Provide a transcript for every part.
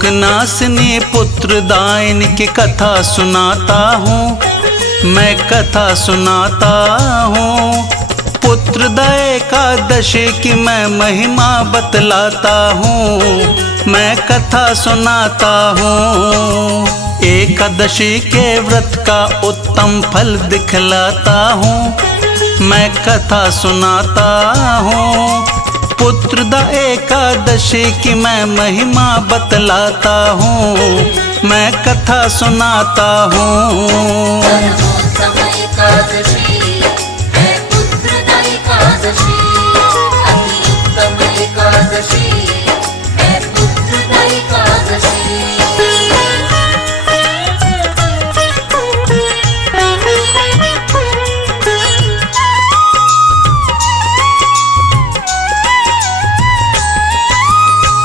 दुखनासिनी पुत्रदायिनी की कथा सुनाता हूँ, मैं कथा सुनाता हूँ। पुत्रदाय एकादशी की मैं महिमा बतलाता हूँ, मैं कथा सुनाता हूँ। एकादशी के व्रत का उत्तम फल दिखलाता हूँ, मैं कथा सुनाता हूँ। पुत्रदा एकादशी की मैं महिमा बतलाता हूँ, मैं कथा सुनाता हूँ। एकादशी है पुत्रदा एकादशी, अति उत्तम एकादशी है पुत्रदा एकादशी।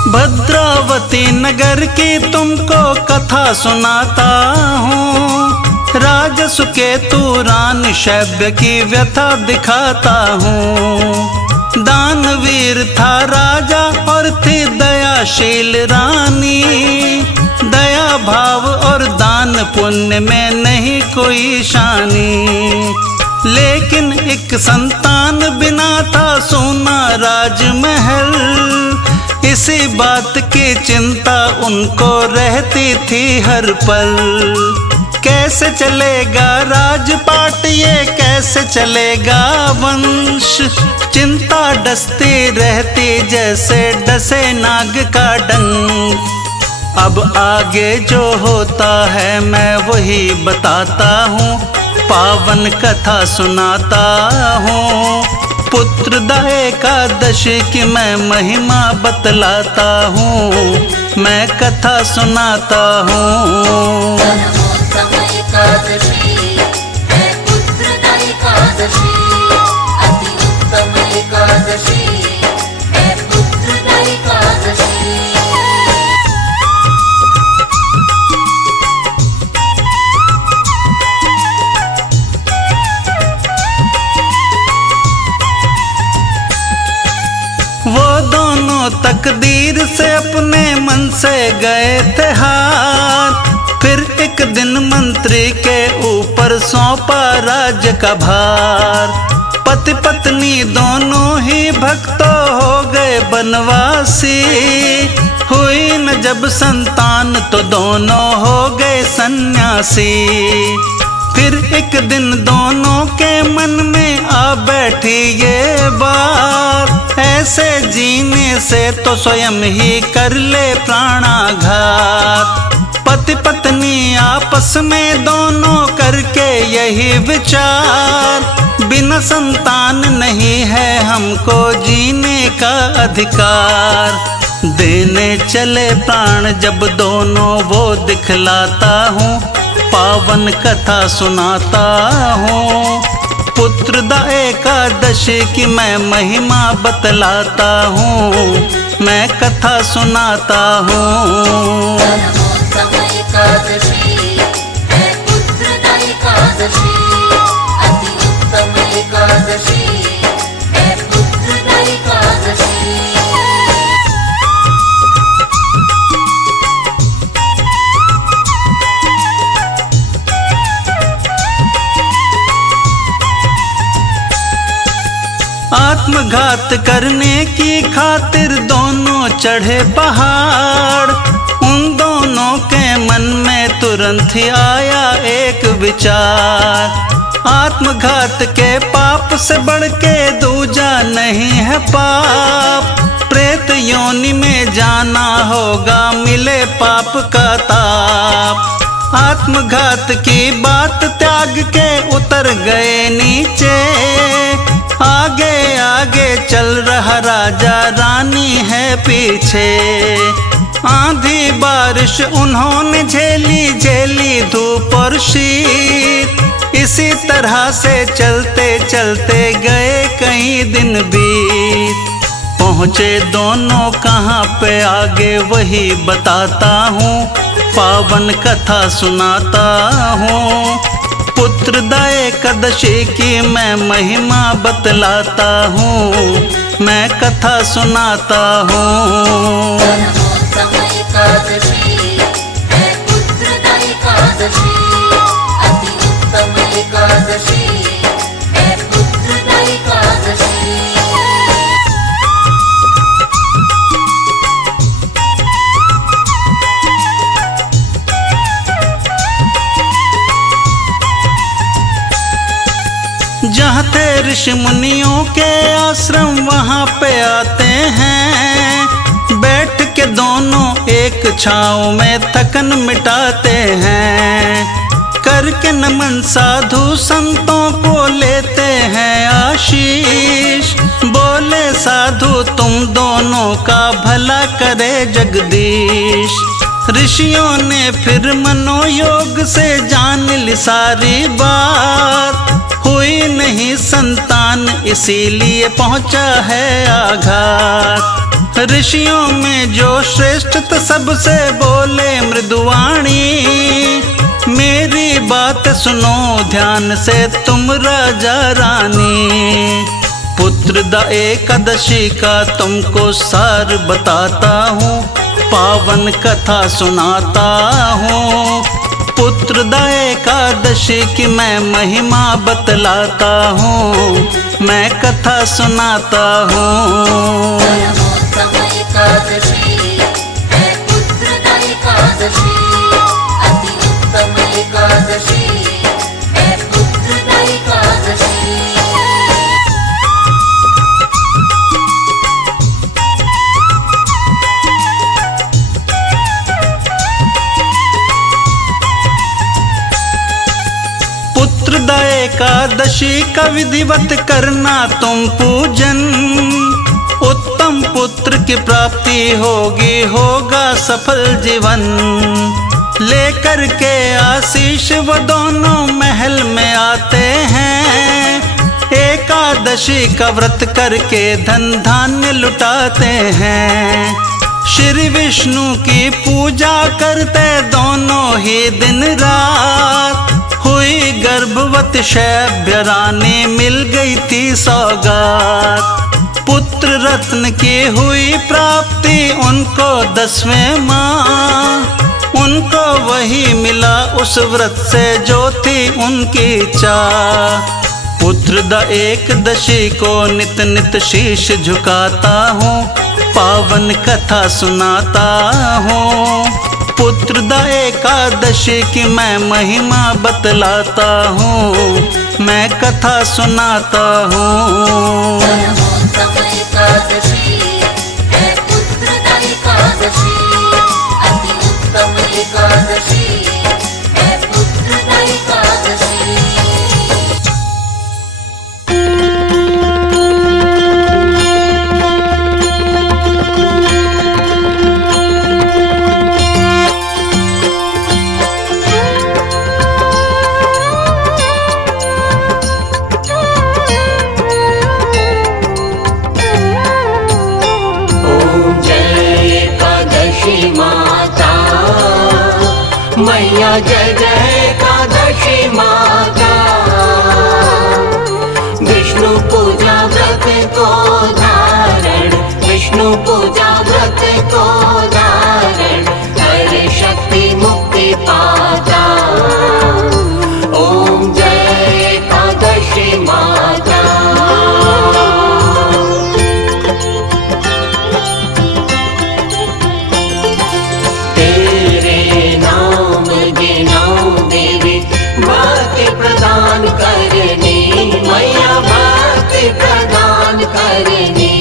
भद्रावती नगर की तुमको कथा सुनाता हूँ, राजसुकेतु रानी शैब्य की व्यथा दिखाता हूँ। दानवीर था राजा और थी दयाशील रानी, दया भाव और दान पुण्य में नहीं कोई शानी। लेकिन एक संतान बिना था सोना राजमहल, इसी बात की चिंता उनको रहती थी हर पल। कैसे चलेगा राजपाट, ये कैसे चलेगा वंश, चिंता डसती रहती जैसे डसे नाग का डंक। अब आगे जो होता है मैं वही बताता हूँ, पावन कथा सुनाता हूँ। पुत्रदा एकादशी की मैं महिमा बतलाता हूँ, मैं कथा सुनाता हूँ। एकादशी है पुत्रदा एकादशी, अति उत्तम एकादशी है पुत्रदा एकादशी। वो दोनों तकदीर से अपने मन से गए थे हार, फिर एक दिन मंत्री के ऊपर सौंपा राज्य का भार। पति पत्नी दोनों ही भक्तों हो गए बनवासी, हुई न जब संतान तो दोनों हो गए सन्यासी। फिर एक दिन दोनों के मन में आ बैठी ये बात, ऐसे जीने से तो स्वयं ही कर ले प्राणाघात। पति पत्नी आपस में दोनों करके यही विचार, बिना संतान नहीं है हमको जीने का अधिकार। देने चले प्राण जब दोनों वो दिखलाता हूँ, पावन कथा सुनाता हूँ। पुत्रदा एकादशी की मैं महिमा बतलाता हूँ, मैं कथा सुनाता हूँ। एकादशी है पुत्रदा एकादशी, अति उत्तम एकादशी है पुत्रदा एकादशी। आत्मघात करने की खातिर दोनों चढ़े पहाड़, उन दोनों के मन में तुरंत ही आया एक विचार। आत्मघात के पाप से बढ़ के दूजा नहीं है पाप, प्रेत योनि में जाना होगा मिले पाप का ताप। आत्मघात की बात त्याग के उतर गए नीचे, आगे आगे चल रहा राजा रानी है पीछे। आंधी बारिश उन्होंने झेली झेली धूप और शीत, इसी तरह से चलते चलते गए कई दिन बीत। पहुँचे दोनों कहाँ पे आगे वही बताता हूँ, पावन कथा सुनाता हूँ। पुत्रदा एकादशी की मैं महिमा बतलाता हूँ, मैं कथा सुनाता हूँ। उत्तम एकादशी है पुत्रदा एकादशी अति उत्तम एकादशी है पुत्रदा एकादशी। जहाँ थे ऋषि मुनियों के आश्रम वहाँ पे आते हैं, बैठ के दोनों एक छाँव में थकन मिटाते हैं। करके नमन साधु संतों को लेते हैं आशीष, बोले साधु तुम दोनों का भला करे जगदीश। ऋषियों ने फिर मनोयोग से जान ली सारी बात, हुई नहीं संतान इसीलिए पहुंचा है आघात। ऋषियों में जो श्रेष्ठ था सबसे बोले मृदुवाणी, मेरी बात सुनो ध्यान से तुम राजा रानी। पुत्रदा एकादशी का तुमको सार बताता हूँ, पावन कथा सुनाता हूँ। पुत्रदा एकादशी की मैं महिमा बतलाता हूँ, मैं कथा सुनाता हूँ। परमोत्तम एकादशी है पुत्रदा एकादशी अति उत्तम एकादशी है पुत्रदा एकादशी। पुत्रदा एकादशी का विधिवत करना तुम पूजन, उत्तम पुत्र की प्राप्ति होगी, होगा सफल जीवन। लेकर के आशीष वो दोनों महल में आते हैं, एकादशी का व्रत करके धन धान्य लुटाते हैं। श्री विष्णु की पूजा करते दोनों ही दिन रात, हुई गर्भवती शैब्य रानी मिल गई थी सौगात। पुत्र रत्न की हुई प्राप्ति उनको 10वें माह, उनको वही मिला उस व्रत से जो थी उनकी चाह। पुत्रदा एकादशी को नित नित शीश झुकाता हूँ, पावन कथा सुनाता हूँ। पुत्रदा एकादशी की मैं महिमा बतलाता हूँ, मैं कथा सुनाता हूँ। परमोत्तम एकादशी है पुत्रदा एकादशी अति उत्तम एकादशी है पुत्रदा एकादशी। माता मैया जय जय एकादशी माता, विष्णु पूजा व्रत को धारण, विष्णु पूजा व्रत को धारण, हर शक्ति मुक्ति पाता। ओम जय एकादशी माता। करनी मैया भक्ति प्रदान करनी,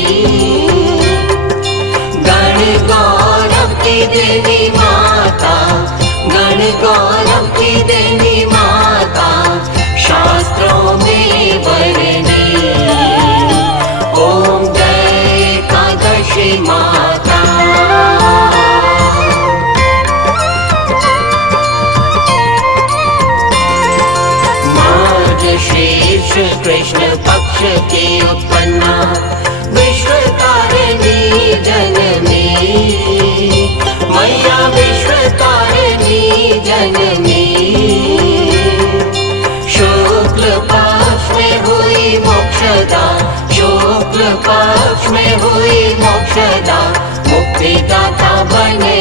गण गौरव की देवी माता, गण गौरव की देवी माता, शास्त्रों में वर्णी। ओम जय एकादशी माता। शीर्ष कृष्ण पक्ष की उत्पन्ना, विश्व तारिणी जननी मैया, विश्व तारिणी जननी। शुक्ल पक्ष में हुई मोक्षदा, शुक्ल पक्ष में हुई मोक्षदा, मुक्तिदाता बने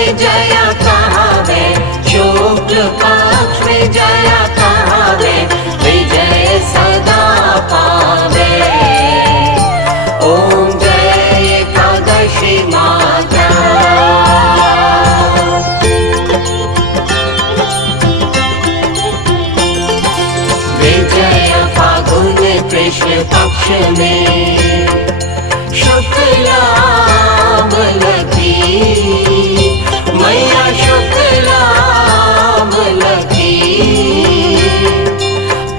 में जया कहावे, शुक्ल पक्ष में जया कहावे, विजय सदा पावे। ओम जय एकादशी माता। विजय फागुन कृष्ण पक्ष में शुक्लाम लगी, मैया शुक्लाम लगी।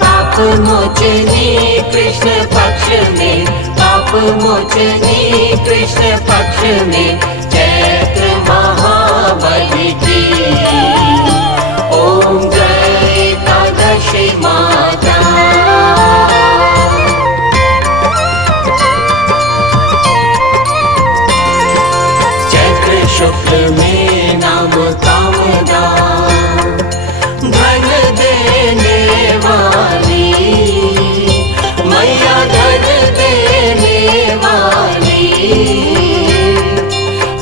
पाप मोचनी कृष्ण पक्ष में, पाप मोचनी कृष्ण पक्ष में, चैत्र महाबली की। ओम जय एकादशी माता। चैत्र शुक्ल में नाम कामदा, धन देने वाली, मैया धन देने वाली।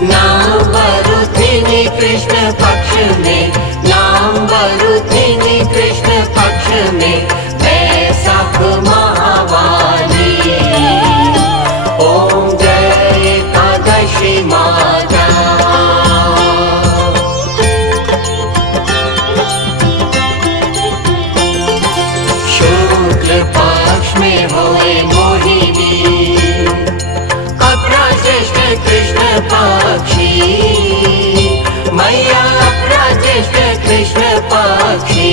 नाम वरुधिनी कृष्ण पक्ष में, नाम वरुधिनी कृष्ण पक्ष में, वैशाख महावाली। ओम जय एकादशी माता। शुक्ल पक्ष में होए मोहिनी, अपराज्येष्ठ कृष्ण पक्षी, मैया अपराज्येष्ठ कृष्ण पक्षी।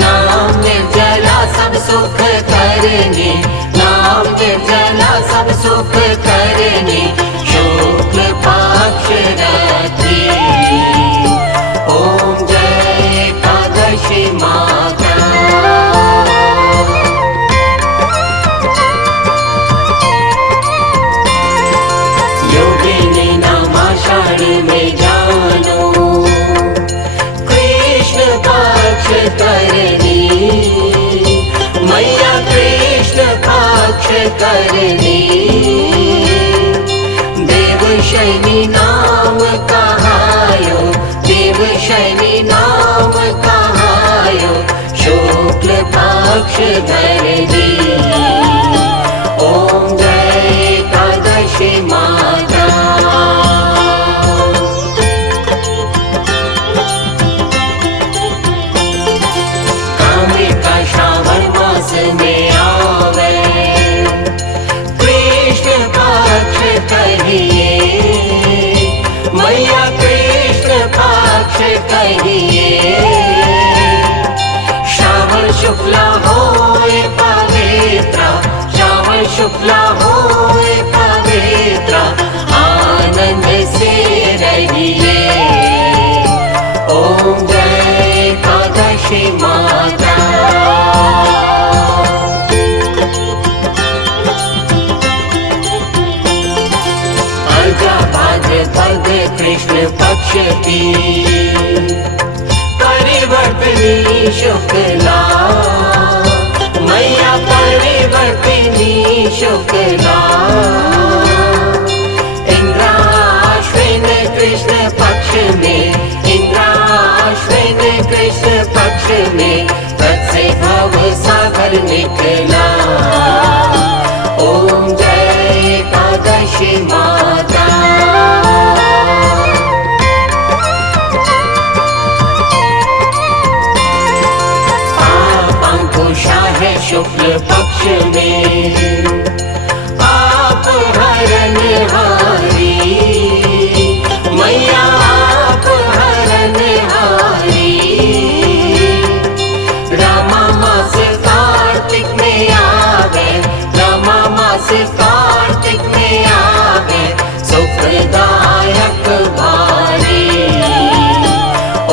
नाम निर्जला सब सुख करनी, नाम निर्जला सब सुख करनी, शुक्ल पक्ष रात्रि। ओम जय एकादशी माता। योगिनी नाम आषाढ़ में जानो, कृष्ण पक्ष करनी, मैया कृष्ण पक्ष करनी। देव शनि नाम कहायो, देव शनि नाम कहायो, शुक्ल पक्ष धरनी। ओम जय एकादशी माता। कामिका श्रावण मास में आवे, कृष्ण पक्ष कहिए, मैया कृष्ण पक्ष कहिए। श्रावण शुक्ला होए पवित्र, श्रावण शुक्ला होए पवित्र, आनंद से रहिए। ओम जय एकादशी माता। अजा भाद्र पद कृष्ण पक्ष की, परिवर्तनी शुक्ला, मैया परिवर्तनी शुक्ला। इंद्राश्विन कृष्ण पक्ष में, इंद्राश्विन कृष्ण पक्ष में, तत् से भव सागर निकला। ओम जय एकादशी माता। पापांकुशा है शुक्ल पक्ष में, आप हरण हारी, मैया आप हरण हारी। रमा मास कार्तिक में आवे, रमा मास कार्तिक में आवे, सुखदायक भारी।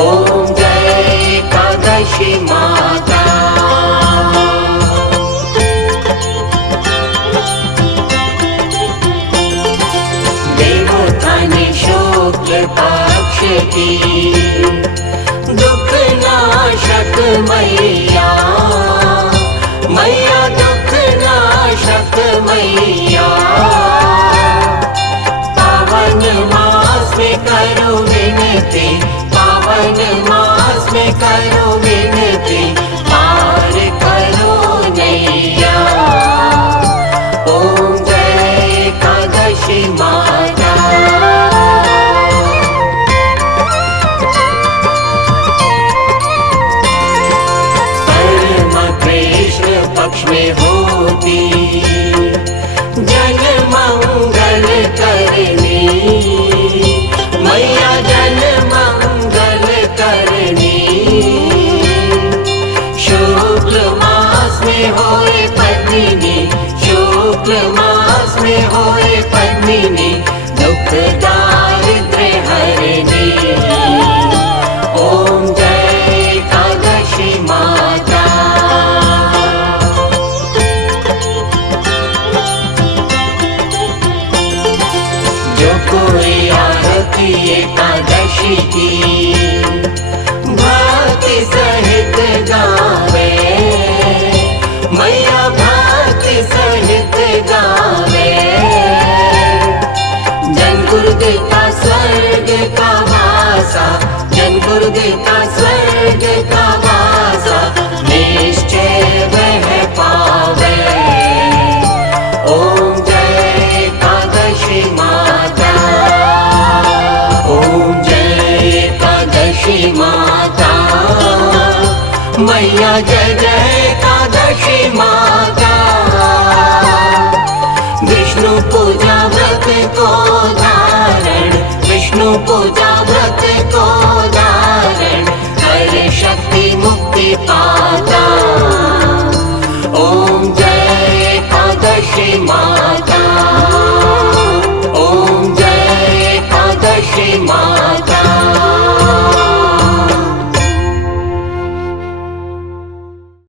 ओम जय एकादशी माता। देवोत्थानी शुक्ल पक्ष की, दुख नाशक मैया, मैया दुख नाशक मैया। पावन मास करो विनती, पावन मास में करो विनती, पार करो नैया। ओम जय एकादशी माता। कर्म कृष्ण पक्ष में होती, जन मंगल करनी, मैया जन मंगल करनी। शुक्ल मास में होए पद्मिनी, शुक्ल मास में होए पद्मिनी, दुख दारिद्र्य हरनी। ओम जय एकादशी माता। जो कोई आरती एकादशी की भक्ति सहित गावे, मैया भक्ति सहित गावे। जन गुरुदेव का स्वर्ग का वासा, जन गुरुदेव का